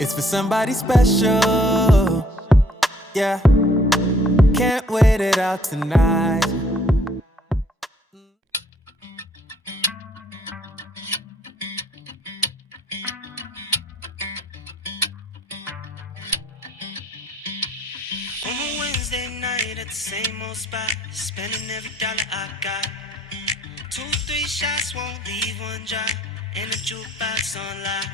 It's for somebody special. Yeah, can't wait it out tonight. On a Wednesday night at the same old spot, spending every dollar I got. 2, 3 shots won't leave one dry, and the jukebox on loud.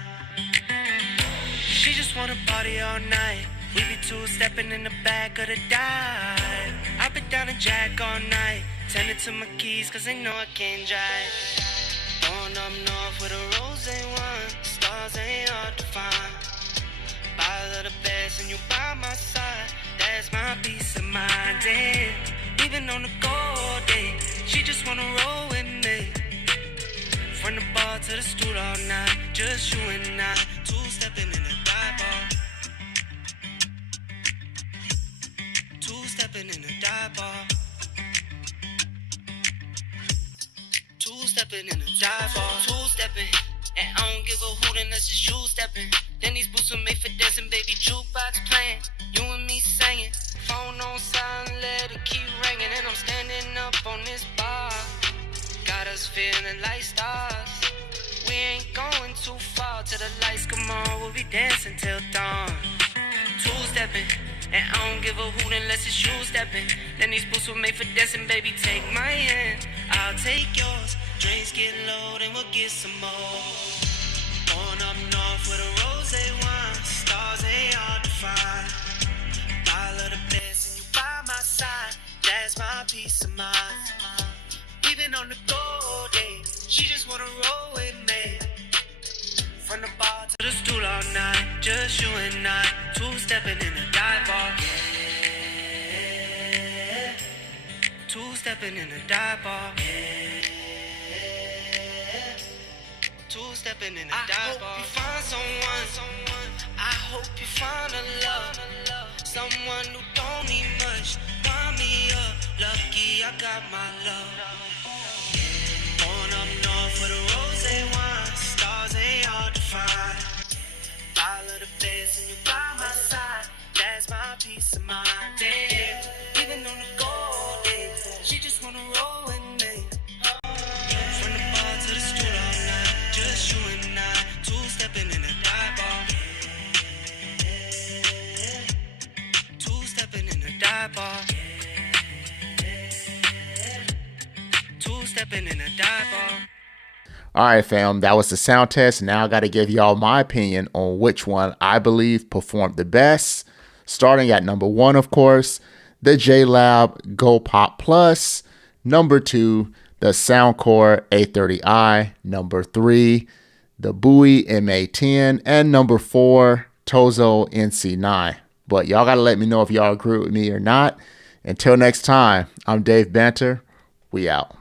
She just wanna party all night. We be two-stepping in the back of the dive. I've been down to Jack all night, tending to my keys cause they know I can't drive. Going up north with a rose wine, stars ain't hard to find. Bottle of the best and you by my side, that's my peace of mind. And even on the cold day, she just wanna roll with me. From the bar to the stool all night, just you and I, two-stepping in the dive bar. Two-stepping in the dive bar. Two-stepping in the dive bar. Two-stepping, and I don't give a hoot unless it's you stepping. Then these boots were made for dancing, baby, jukebox playing. You and me singing, phone on silent, let it keep ringing. And I'm standing up on this bar, got us feeling like stars. We ain't going too far till the lights come on, we'll be dancing till dawn. Two-stepping, and I don't give a hoot unless it's you stepping. Then these boots were made for dancing, baby, take my hand, I'll take yours. Drinks get low, then we'll get some more. Going up north with a rose wine, stars ain't hard to find. Bottle of the best and you by my side, that's my peace of mind. Even on the cold day, she just wanna roll with me. From the bar to the stool all night, just you and I, two-stepping in the dive bar. Yeah. Two-stepping in the dive bar. Yeah. Two-stepping in the dive bar. I hope you find someone. I hope you find a love. Someone who don't need much. Wind me up, lucky I got my love. Going up north with a rose wine, stars ain't hard to find. Bottle of the best and you by my side, that's my peace of mind. Damn, even on the cold days, she just wanna roll with me. From the bar to the stool all night, just you and I, two-stepping in the dive bar. Two-stepping in the dive bar. Two-stepping in the dive bar. Alright fam, that was the sound test. Now I got to give y'all my opinion on which one I believe performed the best. Starting at number 1, of course, the JLAB GoPop Plus. Number 2, the Soundcore A30i. Number 3, the Bowie MA10. And number 4, Tozo NC9. But y'all got to let me know if y'all agree with me or not. Until next time, I'm Dave Banter. We out.